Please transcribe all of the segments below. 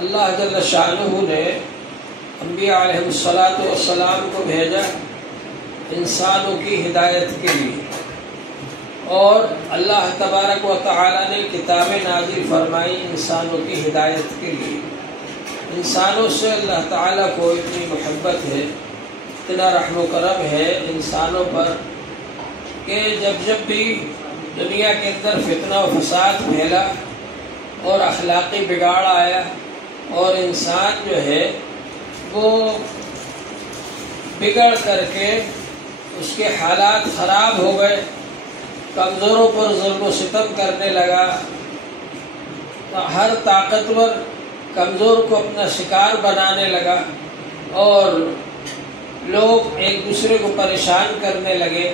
اللہ جل شانہ نے انبیاء علیہ السلام کو بھیجا انسانوں کی ہدایت کے لیے، اور اللہ تبارک و تعالی نے کتابیں نازل فرمائی انسانوں کی ہدایت کے لیے۔ انسانوں سے اللہ تعالیٰ کو اتنی محبت ہے، اتنا رحم و کرم ہے انسانوں پر کہ جب بھی دنیا کے اندر فتنہ و فساد پھیلا اور اخلاقی بگاڑ آیا اور انسان جو ہے وہ بگڑ کر کے اس کے حالات خراب ہو گئے، کمزوروں پر ظلم و ستم کرنے لگا، ہر طاقتور کمزور کو اپنا شکار بنانے لگا، اور لوگ ایک دوسرے کو پریشان کرنے لگے،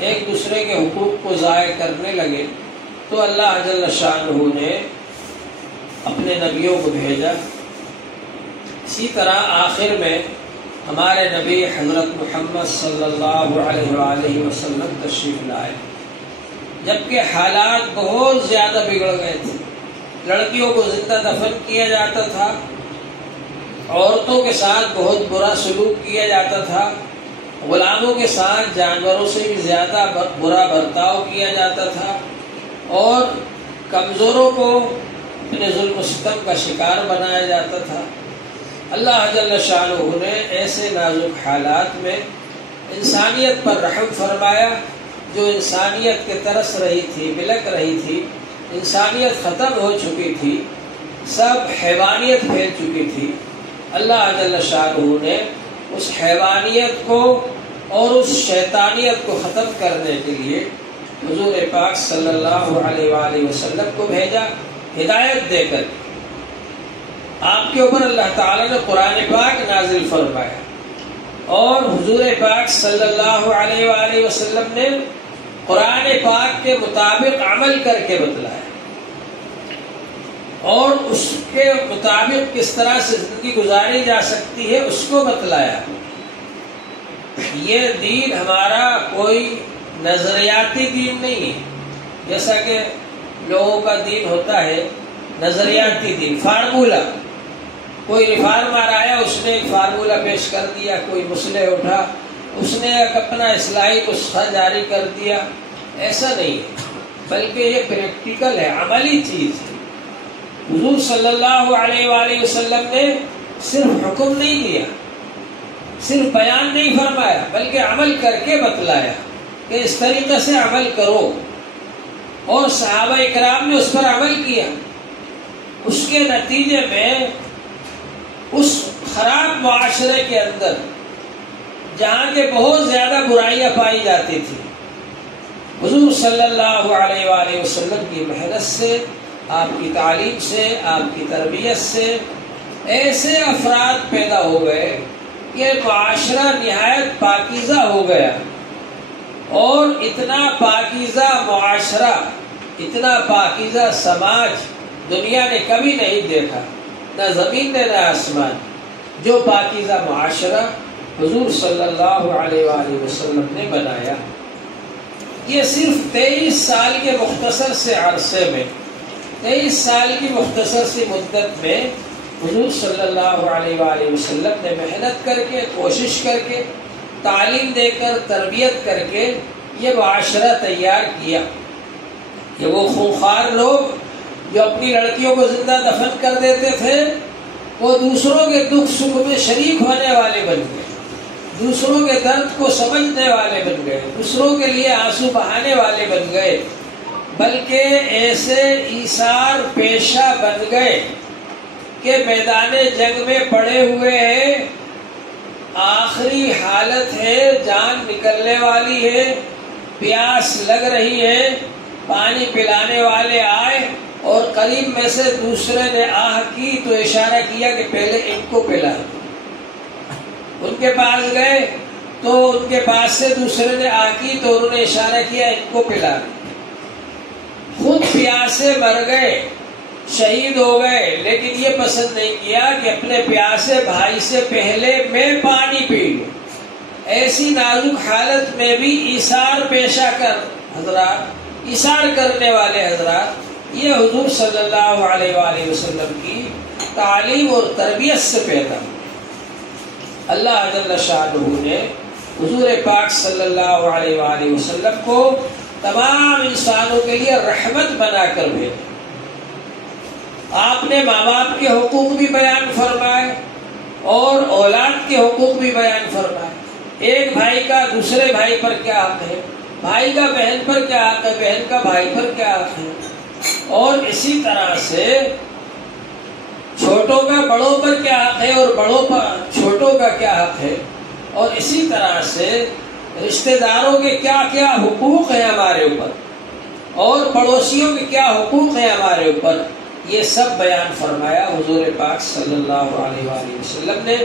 ایک دوسرے کے حقوق کو ضائع کرنے لگے، تو اللہ جل شانہ نے اپنے نبیوں کو بھیجا۔ اسی طرح آخر میں ہمارے نبی حضرت محمد صلی اللہ علیہ وآلہ وسلم تشریف لائے، جبکہ حالات بہت زیادہ بگڑ گئے تھے۔ لڑکیوں کو زندہ دفن کیا جاتا تھا، عورتوں کے ساتھ بہت برا سلوک کیا جاتا تھا، غلاموں کے ساتھ جانوروں سے بھی زیادہ برا برتاؤ کیا جاتا تھا، اور کمزوروں کو اپنے ظلم و ستم کا شکار بنایا جاتا تھا۔ اللہ جل شانہ نے ایسے نازک حالات میں انسانیت پر رحم فرمایا، جو انسانیت کے ترس رہی تھی، بلک رہی تھی، انسانیت ختم ہو چکی تھی، سب حیوانیت پھیل چکی تھی۔ اللہ جل شانہ نے اس حیوانیت کو اور اس شیطانیت کو ختم کرنے کے لیے حضور پاک صلی اللہ علیہ وآلہ وسلم کو بھیجا، ہدایت دے کر۔ آپ کے اوپر اللہ تعالیٰ نے قرآن پاک نازل فرمایا، اور حضور پاک صلی اللہ علیہ وآلہ وسلم نے قرآن پاک کے مطابق عمل کر کے بتلایا، اور اس کے مطابق کس طرح سے زندگی گزاری جا سکتی ہے اس کو بتلایا۔ یہ دین ہمارا کوئی نظریاتی دین نہیں ہے، جیسا کہ لوگوں کا دین ہوتا ہے نظریاتی دین، فارمولہ۔ کوئی ریفارم آیا، اس نے ایک فارمولہ پیش کر دیا، کوئی مسئلہ اٹھا، اس نے ایک اپنا اصلاحی نسخہ جاری کر دیا۔ ایسا نہیں ہے، بلکہ یہ پریکٹیکل ہے، عملی چیز ہے۔ حضور صلی اللہ علیہ وآلہ وسلم نے صرف حکم نہیں دیا، صرف بیان نہیں فرمایا، بلکہ عمل کر کے بتلایا کہ اس طریقے سے عمل کرو، اور صحابہ اکرام نے اس پر عمل کیا۔ اس کے نتیجے میں اس خراب معاشرے کے اندر جہاں کے بہت زیادہ برائیاں پائی جاتی تھی، حضور صلی اللہ علیہ وآلہ وسلم کی محنت سے، آپ کی تعلیم سے، آپ کی تربیت سے ایسے افراد پیدا ہو گئے کہ معاشرہ نہایت پاکیزہ ہو گیا، اور اتنا پاکیزہ معاشرہ، اتنا پاکیزہ سماج دنیا نے کبھی نہیں دیکھا، نہ زمین نے نہ آسمان۔ جو پاکیزہ معاشرہ حضور صلی اللہ علیہ وآلہ وسلم نے بنایا، یہ صرف 23 سال کے مختصر سے عرصے میں، 23 سال کی مختصر سی مدت میں حضور صلی اللہ علیہ وآلہ وسلم نے محنت کر کے، کوشش کر کے، تعلیم دے کر، تربیت کر کے یہ معاشرہ تیار کیا کہ وہ خونخوار لوگ جو اپنی لڑکیوں کو زندہ دفن کر دیتے تھے، وہ دوسروں کے دکھ سکھ میں شریک ہونے والے بن گئے، دوسروں کے درد کو سمجھنے والے بن گئے، دوسروں کے لیے آنسو بہانے والے بن گئے، بلکہ ایسے ایثار پیشہ بن گئے کہ میدان جنگ میں پڑے ہوئے ہیں، آخری حالت ہے، جان نکلنے والی ہے، پیاس لگ رہی ہے، پانی پلانے والے آئے، اور قریب میں سے دوسرے نے آہ کی تو اشارہ کیا کہ پہلے ان کو پلا۔ ان کے پاس گئے تو ان کے پاس سے دوسرے نے آہ کی تو انہوں نے اشارہ کیا ان کو پلا۔ خود پیاسے مر گئے، شہید ہو گئے، لیکن یہ پسند نہیں کیا کہ اپنے پیاسے بھائی سے پہلے میں پانی پی لوں۔ ایسی نازک حالت میں بھی ایثار پیشہ کر حضرات، ایثار کرنے والے حضرات یہ حضور صلی اللہ علیہ وآلہ وسلم کی تعلیم اور تربیت سے پیدا ہوا۔ اللہ جل شانہ نے حضور پاک صلی اللہ علیہ وآلہ وسلم کو تمام انسانوں کے لیے رحمت بنا کر بھیجا۔ آپ نے ماں باپ کے حقوق بھی بیان فرمائے اور اولاد کے حقوق بھی بیان فرمائے۔ ایک بھائی کا دوسرے بھائی پر کیا حق ہے، بھائی کا بہن پر کیا حق ہے، بہن کا بھائی پر کیا حق ہے، اور اسی طرح سے چھوٹوں کا بڑوں پر کیا حق ہے اور بڑوں پر چھوٹوں کا کیا حق ہے، اور اسی طرح سے رشتہ داروں کے کیا کیا حقوق ہیں ہمارے اوپر، اور پڑوسیوں کے کیا حقوق ہیں ہمارے اوپر، یہ سب بیان فرمایا حضور پاک صلی اللہ علیہ وآلہ وسلم نے۔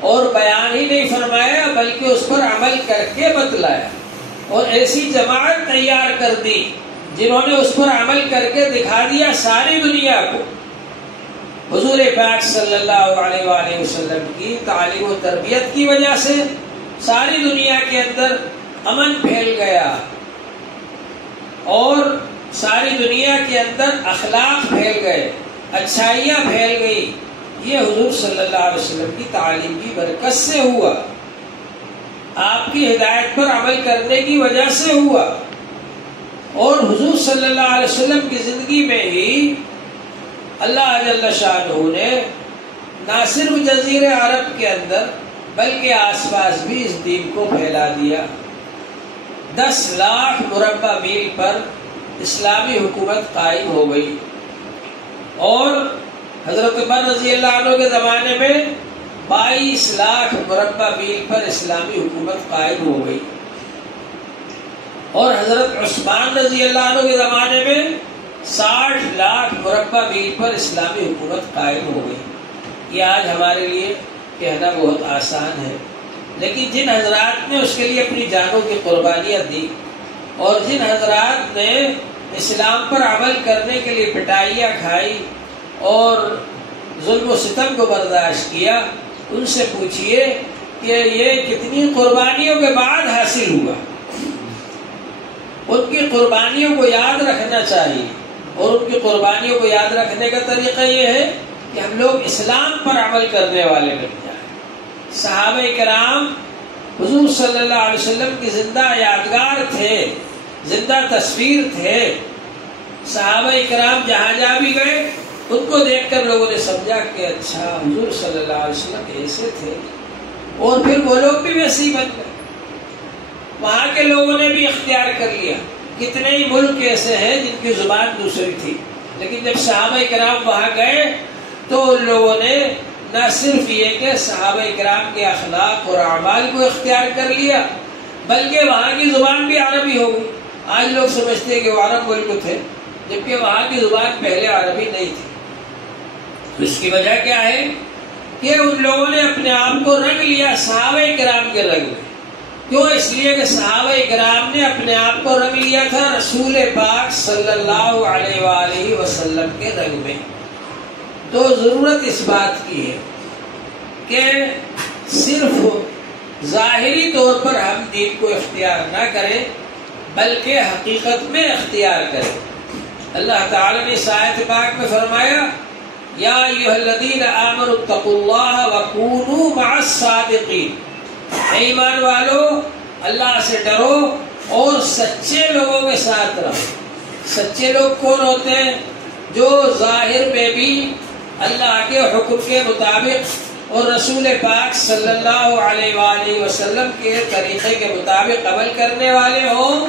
اور بیان ہی نہیں فرمایا بلکہ اس پر عمل کر کے بتلایا، اور ایسی جماعت تیار کر دی جنہوں نے اس پر عمل کر کے دکھا دیا ساری دنیا کو۔ حضور پاک صلی اللہ علیہ وآلہ وسلم کی تعلیم و تربیت کی وجہ سے ساری دنیا کے اندر امن پھیل گیا، اور ساری دنیا کے اندر اخلاق پھیل گئے، اچھائیاں پھیل گئی۔ یہ حضور صلی اللہ علیہ وسلم کی تعلیم کی برکت سے ہوا، آپ کی ہدایت پر عمل کرنے کی وجہ سے ہوا۔ اور حضور صلی اللہ علیہ وسلم کی زندگی میں ہی اللہ جل شانہ نے نہ صرف جزیرہ عرب کے اندر بلکہ آس پاس بھی اس دین کو پھیلا دیا۔ 10 لاکھ مربع میل پر اسلامی حکومت قائم ہو گئی، اور حضرت عمر رضی اللہ عنہ کے زمانے میں 22 لاکھ مربع میل پر اسلامی حکومت قائم ہو گئی، اور حضرت عثمان رضی اللہ عنہ کے زمانے میں 60 لاکھ مربع میل پر اسلامی حکومت قائم ہو گئی۔ یہ آج ہمارے لیے کہنا بہت آسان ہے، لیکن جن حضرات نے اس کے لیے اپنی جانوں کی قربانیاں دی، اور جن حضرات نے اسلام پر عمل کرنے کے لیے پٹائیاں کھائی اور ظلم و ستم کو برداشت کیا، ان سے پوچھئے کہ یہ کتنی قربانیوں کے بعد حاصل ہوا۔ ان کی قربانیوں کو یاد رکھنا چاہیے، اور ان کی قربانیوں کو یاد رکھنے کا طریقہ یہ ہے کہ ہم لوگ اسلام پر عمل کرنے والے بن جائیں۔ صحابہ کرام حضور صلی اللہ علیہ وسلم کی زندہ یادگار تھے، زندہ تصویر تھے۔ صحابہ کرام جہاں جہاں بھی گئے ان کو دیکھ کر لوگوں نے سمجھا کہ اچھا حضور صلی اللہ علیہ وسلم ایسے تھے، اور پھر وہ لوگ بھی ویسے ہی بن گئے۔ وہاں کے لوگوں نے بھی اختیار کر لیا۔ کتنے ہی ملک ایسے ہیں جن کی زبان دوسری تھی، لیکن جب صحابہ کرام وہاں گئے تو ان لوگوں نے نہ صرف یہ کہ صحابہ کرام کے اخلاق اور اعمال کو اختیار کر لیا، بلکہ وہاں کی زبان بھی عربی ہو گئی۔ آج لوگ سمجھتے ہیں کہ وہ عرب ملک تھے، جبکہ وہاں کی زبان پہلے عربی نہیں تھی۔ اس کی وجہ کیا ہے کہ ان لوگوں نے اپنے آپ کو رنگ لیا صحابہ کرام کے رنگ میں۔ کیوں؟ اس لیے کہ صحابہ کرام نے اپنے آپ کو رنگ لیا تھا رسول پاک صلی اللہ علیہ وآلہ وسلم کے رنگ میں۔ تو ضرورت اس بات کی ہے کہ صرف ظاہری طور پر ہم دین کو اختیار نہ کریں بلکہ حقیقت میں اختیار کریں۔ اللہ تعالی نے اس آیت پاک میں فرمایا یا ایھا الذین آمنوا اتقوا اللہ وکونوا مع الصادقین، اے ایمان والو اللہ سے ڈرو اور سچے لوگوں کے ساتھ رہو۔ سچے لوگ کون ہوتے ہیں؟ جو ظاہر میں بھی اللہ کے حکم کے مطابق اور رسول پاک صلی اللہ علیہ وآلہ وسلم کے طریقے کے مطابق عمل کرنے والے ہوں،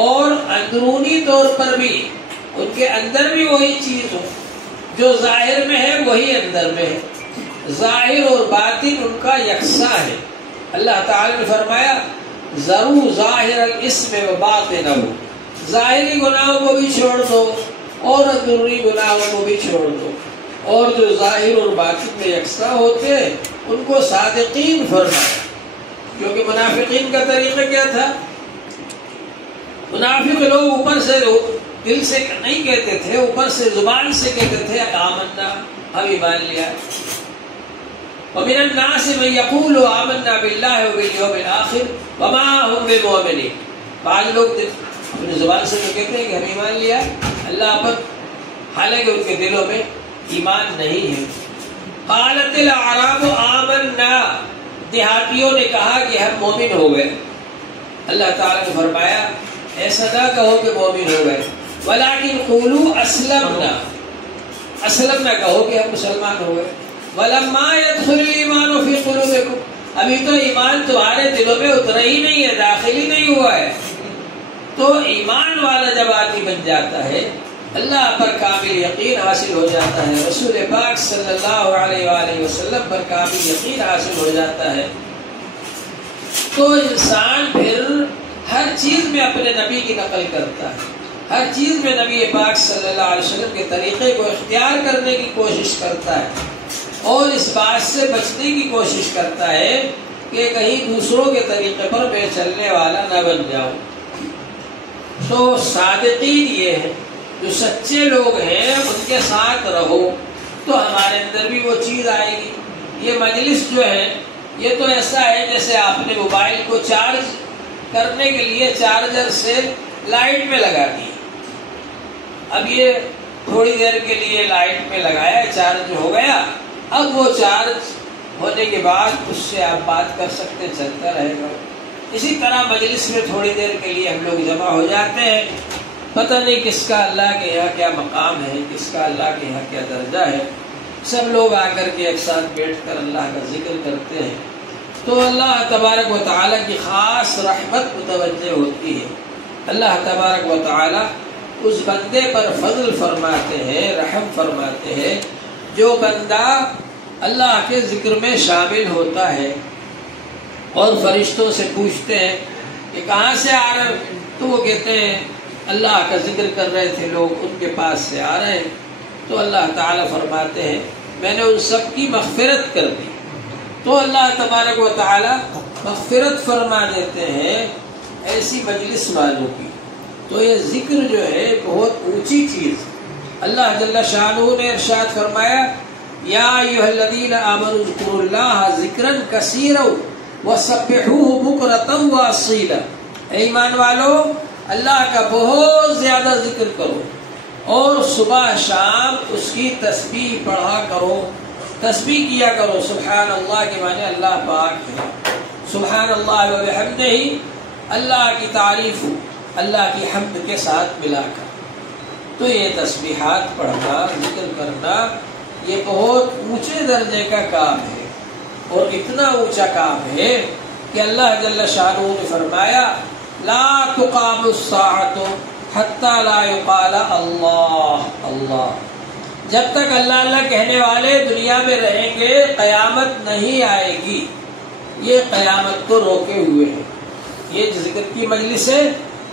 اور اندرونی طور پر بھی ان کے اندر بھی وہی چیز ہو جو ظاہر میں ہے وہی اندر میں ہے، ظاہر اور باطن ان کا یکساں ہے۔ اللہ تعالی نے فرمایا ذرو ظاہر الاسم و باطنہ، ظاہری گناہوں کو بھی چھوڑ دو اور اندرونی گناہوں کو بھی چھوڑ دو، اور جو ظاہر اور باطن میں یکساں ہوتے ان کو صادقین فرمایا۔ کیونکہ منافقین کا طریقہ کیا تھا؟ منافق لوگ اوپر سے دل سے نہیں کہتے تھے، اوپر سے زبان سے کہتے تھے آمنا، ہم ایمان لیا۔ وَمِنَ النَّاسِ مَن يَقُولُ آمَنَّا بِاللَّهِ وَبِالْيَوْمِ الْآخِرِ وَمَا هُم بِمُؤْمِنِينَ۔ بعض لوگ اپنی زبان سے تو کہتے ہیں کہ ہم ایمان لیا اللہ پر، حالانکہ ان کے دلوں میں ایمان نہیں ہے۔ قالت الاعراب آمنا، دیہاتیوں نے کہا کہ ہم مومن ہو گئے۔ اللہ تعالیٰ نے فرمایا ایسا نہ کہو کہ مومن ہو گئے، ولکن قولوا اسلمنا، اسلمنا کہو کہ ہم مسلمان ہو گئے۔ ولما يدخل الايمان في قلوبكم، ابھی تو ایمان تمہارے دلوں میں اترا ہی نہیں ہے، داخل ہی نہیں ہوا ہے۔ تو ایمان والا جب آدمی بن جاتا ہے، اللہ پر کامل یقین حاصل ہو جاتا ہے، رسول پاک صلی اللہ علیہ وآلہ وسلم پر کامل یقین حاصل ہو جاتا ہے، تو انسان پھر ہر چیز میں اپنے نبی کی نقل کرتا ہے، ہر چیز میں نبی پاک صلی اللہ علیہ وسلم کے طریقے کو اختیار کرنے کی کوشش کرتا ہے، اور اس بات سے بچنے کی کوشش کرتا ہے کہ کہیں دوسروں کے طریقے پر میں چلنے والا نہ بن جاؤں۔ تو صادقین یہ ہے، جو سچے لوگ ہیں ان کے ساتھ رہو تو ہمارے اندر بھی وہ چیز آئے گی۔ یہ مجلس جو ہے یہ تو ایسا ہے جیسے آپ نے موبائل کو چارج کرنے کے لیے چارجر سے لائٹ میں لگا دی، اب یہ تھوڑی دیر کے لیے لائٹ میں لگایا، چارج ہو گیا، اب وہ چارج ہونے کے بعد اس سے آپ بات کر سکتے، چلتا رہے گا۔ اسی طرح مجلس میں تھوڑی دیر کے لیے ہم لوگ جمع ہو جاتے ہیں، پتہ نہیں کس کا اللہ کے یہاں کیا مقام ہے، کس کا اللہ کے یہاں کیا درجہ ہے، سب لوگ آ کر کے ایک ساتھ بیٹھ کر اللہ کا ذکر کرتے ہیں، تو اللہ تبارک و تعالیٰ کی خاص رحمت متوجہ ہوتی ہے۔ اللہ تبارک و تعالیٰ اس بندے پر فضل فرماتے ہیں، رحم فرماتے ہیں، جو بندہ اللہ کے ذکر میں شامل ہوتا ہے اور فرشتوں سے پوچھتے ہیں کہ کہاں سے آ رہے ہیں، تو وہ کہتے ہیں اللہ کا ذکر کر رہے تھے لوگ، ان کے پاس سے آ رہے ہیں، تو اللہ تعالیٰ فرماتے ہیں میں نے ان سب کی مغفرت کر دی۔ تو اللہ تبارک و تعالیٰ مغفرت فرما دیتے ہیں ایسی مجلس والوں کی۔ تو یہ ذکر جو ہے بہت اونچی چیز، اللہ جل شانہ نے ارشاد فرمایا یا ایھا الذین آمنوا اذکروا اللہ ذکرا کثیرا وسبحوہ بکرۃ واصیلا، اے ایمان والو اللہ کا بہت زیادہ ذکر کرو اور صبح شام اس کی تسبیح پڑھا کرو، تسبیح کیا کرو۔ سبحان اللہ کے معنی اللہ پاک ہے، سبحان اللہ و بحمدہ، اللہ کی تعریف اللہ کی حمد کے ساتھ ملا کر۔ تو یہ تسبیحات پڑھنا، ذکر کرنا، یہ بہت اونچے درجے کا کام ہے، اور اتنا اونچا کام ہے کہ اللہ جل شانہ نے فرمایا لا تقام الساعة حتى لا يقال اللہ اللہ، جب تک اللہ اللہ کہنے والے دنیا میں رہیں گے قیامت نہیں آئے گی۔ یہ قیامت کو روکے ہوئے ہے، یہ ذکر کی مجلس ہے،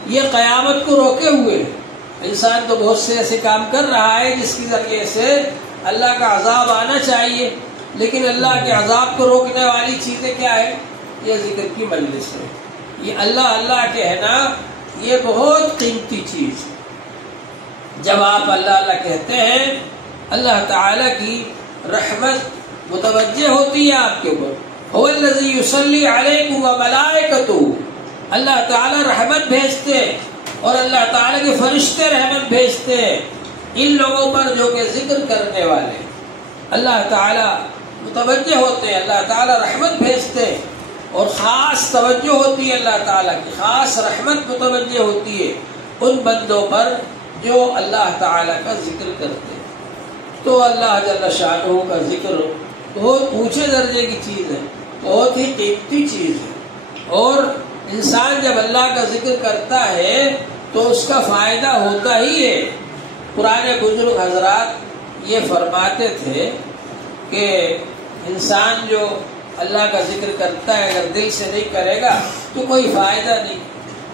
یہ قیامت کو روکے ہوئے ہے۔ انسان تو بہت سے ایسے کام کر رہا ہے جس کی ذریعے سے اللہ کا عذاب آنا چاہیے، لیکن اللہ کے عذاب کو روکنے والی چیزیں کیا ہے؟ یہ ذکر کی مجلس ہے، یہ اللہ اللہ کہنا، یہ بہت قیمتی چیز ہے۔ جب آپ اللہ اللہ کہتے ہیں اللہ تعالیٰ کی رحمت متوجہ ہوتی ہے آپ کے اوپر۔ هو الذی یصلی علیکم وملائکتہ، اللہ تعالیٰ رحمت بھیجتے اور اللہ تعالیٰ کے فرشتے رحمت بھیجتے ہیں ان لوگوں پر جو کہ ذکر کرنے والے، اللہ تعالیٰ متوجہ ہوتے ہیں، اللہ تعالیٰ رحمت بھیجتے ہیں، اور خاص توجہ ہوتی ہے اللہ تعالیٰ کی، خاص رحمت متوجہ ہوتی ہے ان بندوں پر جو اللہ تعالیٰ کا ذکر کرتے ہیں۔ تو اللہ جل شانہ کا ذکر بہت اونچے درجے کی چیز ہے، بہت ہی قیمتی چیز ہے، اور انسان جب اللہ کا ذکر کرتا ہے تو اس کا فائدہ ہوتا ہی ہے۔ پرانے بزرگ حضرات یہ فرماتے تھے کہ انسان جو اللہ کا ذکر کرتا ہے اگر دل سے نہیں کرے گا تو کوئی فائدہ نہیں۔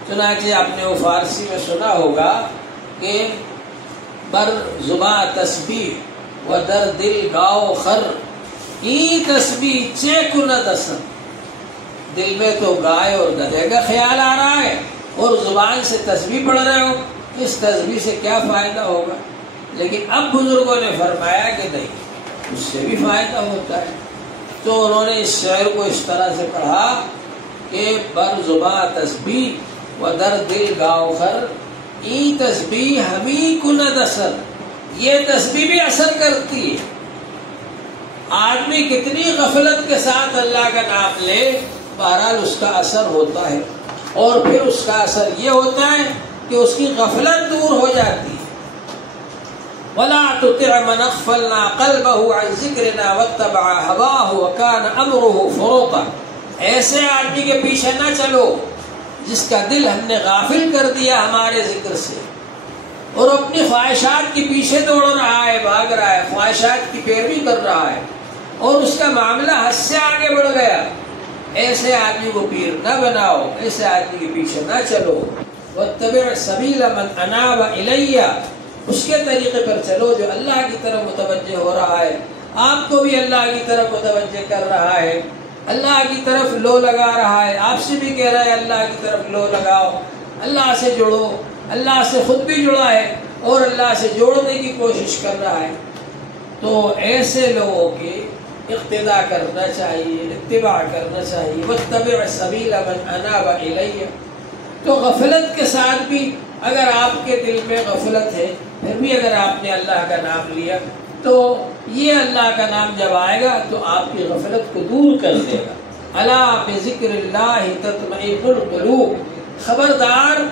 چنانچہ آپ نے وہ فارسی میں سنا ہوگا کہ بر زباں تسبیح و در دل گاؤ خر، ای تسبیح چیک نہ دسن، دل میں تو گائے اور گدھے کا خیال آ رہا ہے اور زبان سے تسبیح پڑھ رہے ہو، اس تسبیح سے کیا فائدہ ہوگا؟ لیکن اب بزرگوں نے فرمایا کہ نہیں، اس سے بھی فائدہ ہوتا ہے۔ تو انہوں نے اس شعر کو اس طرح سے پڑھا کہ بر زباں تسبیح و در دل گاؤ خر ای تسبیح ہمیں کند اثر. یہ تسبیح بھی اثر کرتی ہے. آدمی کتنی غفلت کے ساتھ اللہ کا نام لے بہرحال اس کا اثر ہوتا ہے. اور پھر اس کا اثر یہ ہوتا ہے کہ اس کی غفلت دور ہو جاتی ہے. وَلَا تُطِعْ مَنْ أَغْفَلْنَا قَلْبَهُ عَنْ ذِكْرِنَا وَاتَّبَعَ هَوَاهُ وَكَانَ أَمْرُهُ فُرُوطًا. ایسے آدمی کے پیچھے نہ چلو جس کا دل ہم نے غافل کر دیا ہمارے ذکر سے اور اپنی خواہشات کے پیچھے دوڑ رہا ہے، بھاگ رہا ہے، خواہشات کی پیروی کر رہا ہے اور اس کا معاملہ حد سے آگے بڑھ گیا. ایسے آدمی کو پیر نہ بناؤ، ایسے آدمی کے پیچھے نہ چلو. وَاتَّبِعْ سَبِيلَ مَنْ أَنَابَ إِلَيَّ. اس کے طریقے پر چلو جو اللہ کی طرف متوجہ ہو رہا ہے، آپ کو بھی اللہ کی طرف متوجہ کر رہا ہے، اللہ کی طرف لو لگا رہا ہے. آپ سے بھی کہہ رہا ہے اللہ کی طرف لو لگاؤ، اللہ سے جڑو. اللہ سے خود بھی جڑا ہے اور اللہ سے جوڑنے کی کوشش کر رہا ہے. تو ایسے لوگوں کی اقتداء کرنا چاہیے، اتباع کرنا چاہیے. وَاتَّبِعْ سَبِيلَ مَنْ أَنَابَ إِلَيَّ. تو غفلت کے ساتھ بھی اگر آپ کے دل میں غفلت ہے پھر بھی اگر آپ نے اللہ کا نام لیا تو یہ اللہ کا نام جب آئے گا تو آپ کی غفلت کو دور کر دے گا. الا بذکر اللہ تطمئن القلوب. خبردار،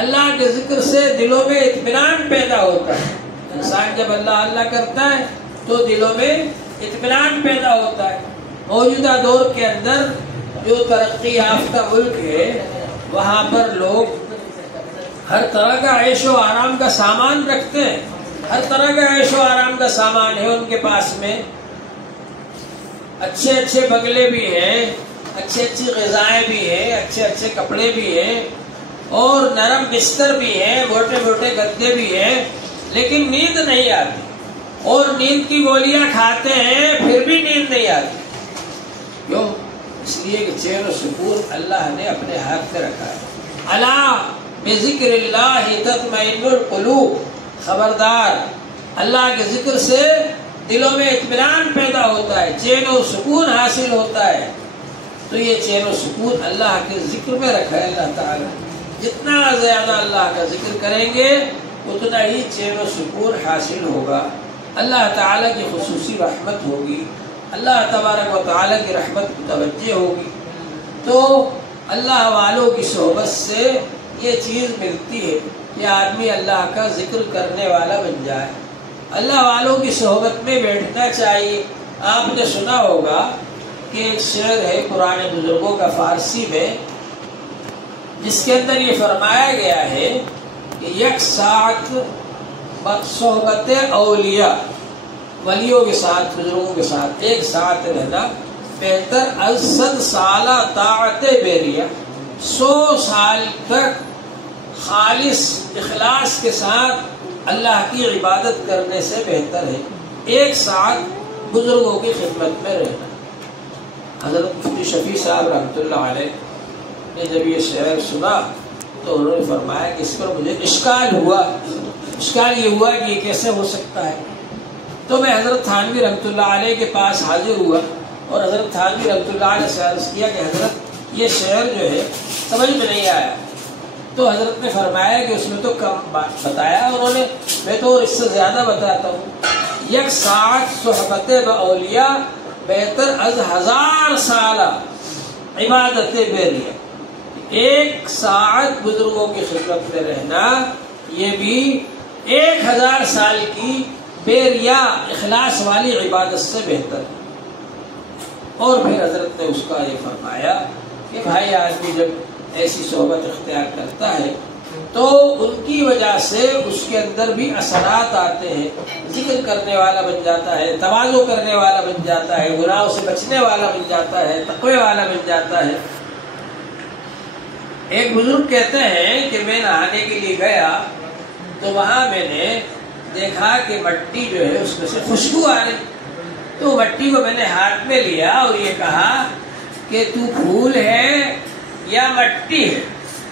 اللہ کے ذکر سے دلوں میں اطمینان پیدا ہوتا ہے. انسان جب اللہ اللہ کرتا ہے تو دلوں میں اطمینان پیدا ہوتا ہے. موجودہ دور کے اندر جو ترقی یافتہ ملک ہے وہاں پر لوگ ہر طرح کا عیش و آرام کا سامان رکھتے ہیں. ہر طرح کا عیش و آرام کا سامان ہے ان کے پاس میں. اچھے اچھے بنگلے بھی ہیں، اچھی اچھی غذائیں بھی ہیں، اچھے اچھے کپڑے بھی ہیں اور نرم بستر بھی ہیں، موٹے موٹے گدے بھی ہیں، لیکن نیند نہیں آتی. اور نیند کی گولیاں کھاتے ہیں پھر بھی نیند نہیں آتی. کیوں؟ اس لیے کہ چین و سکون اللہ نے اپنے ہاتھ میں رکھا ہے. الا بذکر اللہ تطمئن القلوب. خبردار، اللہ کے ذکر سے دلوں میں اطمینان پیدا ہوتا ہے، چین و سکون حاصل ہوتا ہے. تو یہ چین و سکون اللہ کے ذکر میں رکھا ہے اللہ تعالیٰ. جتنا زیادہ اللہ کا ذکر کریں گے اتنا ہی چین و سکون حاصل ہوگا. اللہ تعالیٰ کی خصوصی رحمت ہوگی، اللہ تبارک و تعالیٰ کی رحمت متوجہ ہوگی. تو اللہ والوں کی صحبت سے یہ چیز ملتی ہے کہ آدمی اللہ کا ذکر کرنے والا بن جائے. اللہ والوں کی صحبت میں بیٹھنا چاہیے. آپ نے سنا ہوگا کہ ایک شعر ہے پرانے بزرگوں کا فارسی میں جس کے اندر یہ فرمایا گیا ہے کہ یک ساعت صحبت اولیاء، ولیوں کے ساتھ، بزرگوں کے ساتھ ایک ساتھ رہنا بہتر از 100 سالہ طاعت بیریا. 100 سال تک خالص اخلاص کے ساتھ اللہ کی عبادت کرنے سے بہتر ہے ایک ساتھ بزرگوں کی خدمت میں رہنا. حضرت مفتی شفیع صاحب رحمۃ اللہ علیہ نے جب یہ شعر سنا تو انہوں نے فرمایا کہ اس پر مجھے اشکال یہ ہوا کہ یہ کیسے ہو سکتا ہے. تو میں حضرت تھانوی رحمۃ اللہ علیہ کے پاس حاضر ہوا اور حضرت تھانوی رحمۃ اللہ علیہ سے عرض کیا کہ حضرت یہ شعر جو ہے سمجھ میں نہیں آیا. تو حضرت نے فرمایا کہ اس میں تو کم بات بتایا انہوں نے، میں تو اس سے زیادہ بتاتا ہوں. یک ساعت صحبت باولیاء بہتر از 1000 سالہ عبادت بیریا. ایک ساعت بزرگوں کی خدمت میں رہنا یہ بھی 1000 سال کی بیریا اخلاص والی عبادت سے بہتر ہے. اور پھر حضرت نے اس کا یہ فرمایا کہ بھائی آدمی جب ایسی صحبت اختیار کرتا ہے تو ان کی وجہ سے اس کے اندر بھی اثرات آتے ہیں. ذکر کرنے والا بن جاتا ہے، تواضع کرنے والا بن جاتا ہے، گناہوں سے بچنے والا بن جاتا ہے، تقوی والا بن جاتا ہے. ایک بزرگ کہتے ہیں کہ میں نہانے کے لیے گیا تو وہاں میں نے دیکھا کہ مٹی جو ہے اس میں سے خوشبو آ رہی. تو مٹی کو میں نے ہاتھ میں لیا اور یہ کہا کہ تو پھول ہے یا مٹی ہے.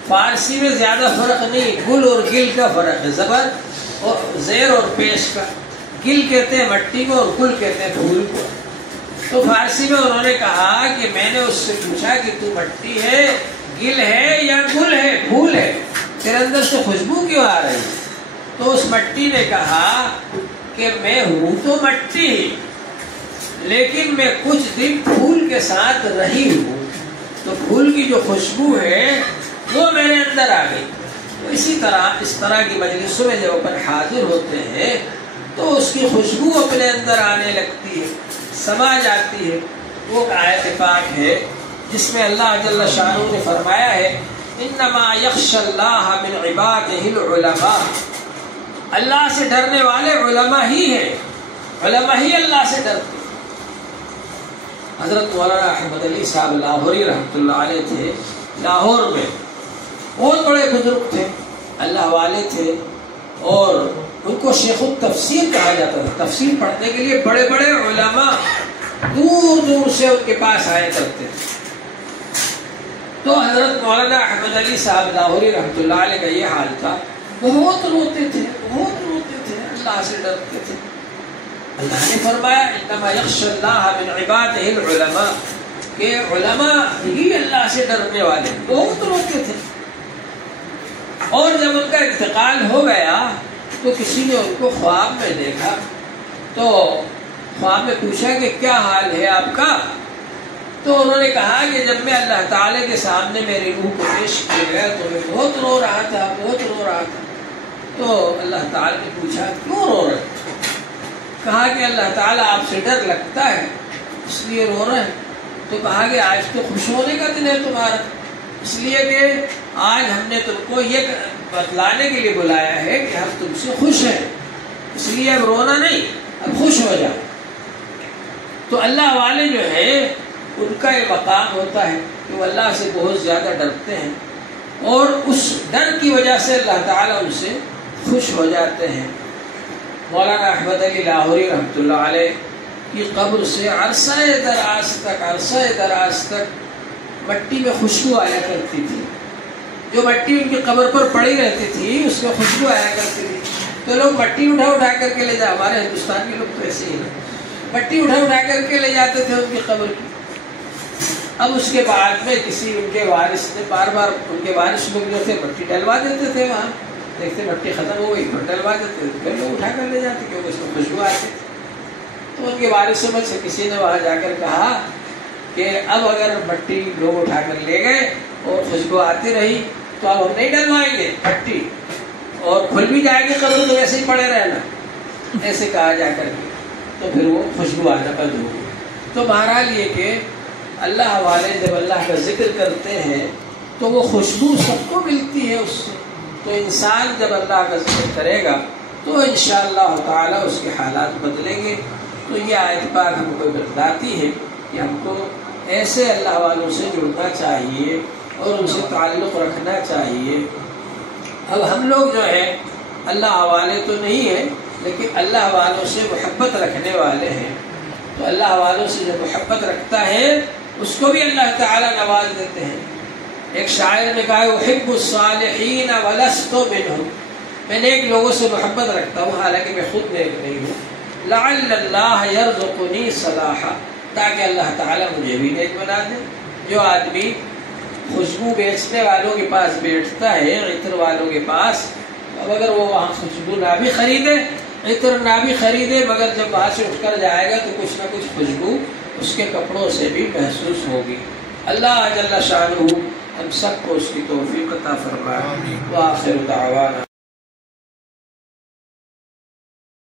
فارسی میں زیادہ فرق نہیں، گل اور گل کا فرق ہے، زبر اور زیر اور پیش کا. گل کہتے ہیں مٹی کو اور گل کہتے ہیں پھول کو. تو فارسی میں انہوں نے کہا کہ میں نے اس سے پوچھا کہ تو مٹی ہے گل ہے یا گل ہے، پھول ہے، تیرے اندر سے خوشبو کیوں آ رہی؟ تو اس مٹی نے کہا کہ میں ہوں تو مٹی، لیکن میں کچھ دن پھول کے ساتھ رہی ہوں، تو پھول کی جو خوشبو ہے وہ میرے اندر آ گئی۔ تو اسی طرح اس طرح کی مجلسوں میں جب اپن حاضر ہوتے ہیں تو اس کی خوشبو اپنے اندر آنے لگتی ہے، سما جاتی ہے۔ وہ آیت پاک ہے جس میں اللہ جل شانہ نے فرمایا ہے انما یخشی اللہ من عبادہ العلماء، اللہ سے ڈرنے والے علماء ہی ہیں، علماء ہی اللہ سے ڈرتے۔ حضرت مولانا احمد علی صاحب لاہوری رحمۃ اللہ علیہ تھے، لاہور میں بہت بڑے بزرگ تھے، اللہ والے تھے، اور ان کو شیخ التفسیر کہا جاتا تھا۔ تفسیر پڑھنے کے لیے بڑے بڑے علماء دور دور سے ان کے پاس آیا کرتے تھے۔ تو حضرت مولانا احمد علی صاحب لاہوری رحمۃ اللہ علیہ کا یہ حال تھا، بہت روتے تھے، بہت روتے تھے، اللہ سے ڈرتے تھے۔ اللہ نے فرمایا انما یخشی اللہ من عبادہ العلماء، کہ علماء ہی اللہ سے ڈرنے والے، بہت روتے تھے۔ اور جب ان کا انتقال ہو گیا تو کسی نے ان کو خواب میں دیکھا، تو خواب میں پوچھا کہ کیا حال ہے آپ کا؟ تو انہوں نے کہا کہ جب میں اللہ تعالیٰ کے سامنے میری روح کو پیش کیا گیا تو میں بہت رو رہا تھا، بہت رو رہا تھا۔ تو اللہ تعالیٰ نے پوچھا کیوں رو رہے؟ کہا کہ اللہ تعالیٰ آپ سے ڈر لگتا ہے اس لیے رو رہے ہیں۔ تو کہا کہ آج تو خوش ہونے کا دن ہے تمہارا، اس لیے کہ آج ہم نے تم کو یہ بتلانے کے لیے بلایا ہے کہ ہم تم سے خوش ہیں، اس لیے اب رونا نہیں، اب خوش ہو جاؤ۔ تو اللہ والے جو ہیں ان کا یہ مقام ہوتا ہے کہ وہ اللہ سے بہت زیادہ ڈرتے ہیں، اور اس ڈر کی وجہ سے اللہ تعالیٰ ان سے خوش ہو جاتے ہیں۔ مولانا احمد علی لاہوری رحمۃ اللہ علیہ کی قبر سے عرصہ دراز تک مٹی میں خوشبو آیا کرتی تھی۔ جو مٹی ان کی قبر پر پڑی رہتی تھی اس میں خوشبو آیا کرتی تھی، تو لوگ مٹی اٹھا کر کے لے جا، ہمارے ہندوستان کے لوگ تو ایسے ہی ہیں، مٹی اٹھا کر کے لے جاتے تھے ان کی قبر کی۔ اب اس کے بعد میں کسی ان کے وارث نے بار بار، ان کے وارث لوگ جو تھے مٹی ڈلوا دیتے تھے، وہاں دیکھتے مٹی ختم ہو گئی پھر ڈلوا دیتے تھے، پھر لوگ اٹھا کر لے جاتے کیونکہ اس میں خوشبو آتی تھی۔ تو ان کے وارثوں میں سے کسی نے وہاں جا کر کہا کہ اب اگر مٹی لوگ اٹھا کر لے گئے اور خوشبو آتی رہی تو اب ہم نہیں ڈلوائیں گے مٹی، اور کھل بھی جائے گی قبر تو ویسے ہی پڑے رہنا، ایسے کہا جا کر کے، تو پھر وہ خوشبو آنا بند ہو گئی۔ تو بہرحال یہ کہ اللہ والے جب اللہ کا ذکر کرتے ہیں تو وہ خوشبو سب کو ملتی ہے اس سے۔ تو انسان جب اللہ کا ذکر کرے گا تو انشاءاللہ تعالی اس کے حالات بدلیں گے۔ تو یہ آیت پاک ہم کو بتلاتی ہے کہ ہم کو ایسے اللہ والوں سے جڑنا چاہیے اور ان سے تعلق رکھنا چاہیے۔ اب ہم لوگ جو ہیں اللہ والے تو نہیں ہیں، لیکن اللہ والوں سے محبت رکھنے والے ہیں۔ تو اللہ والوں سے جو محبت رکھتا ہے اس کو بھی اللہ تعالیٰ نواز دیتے ہیں۔ ایک شاعر نے کہا احب الصالحین ولست منہم، میں نیک لوگوں سے محبت رکھتا ہوں حالانکہ میں خود نیک نہیں ہوں۔ لعل اللہ یرزقنی صلاحا، تاکہ اللہ تعالیٰ مجھے بھی نیک بنا دے۔ جو آدمی خوشبو بیچنے والوں کے پاس بیٹھتا ہے، عطر والوں کے پاس، اب اگر وہ وہاں خوشبو نہ بھی خریدے، عطر نہ بھی خریدے، مگر جب وہاں سے اٹھ کر جائے گا تو کچھ نہ کچھ خوشبو اس کے کپڑوں سے بھی محسوس ہوگی۔ اللہ جل شانہ ہم سب کو اس کی توفیق عطا فرمائے۔ وآخر دعوانا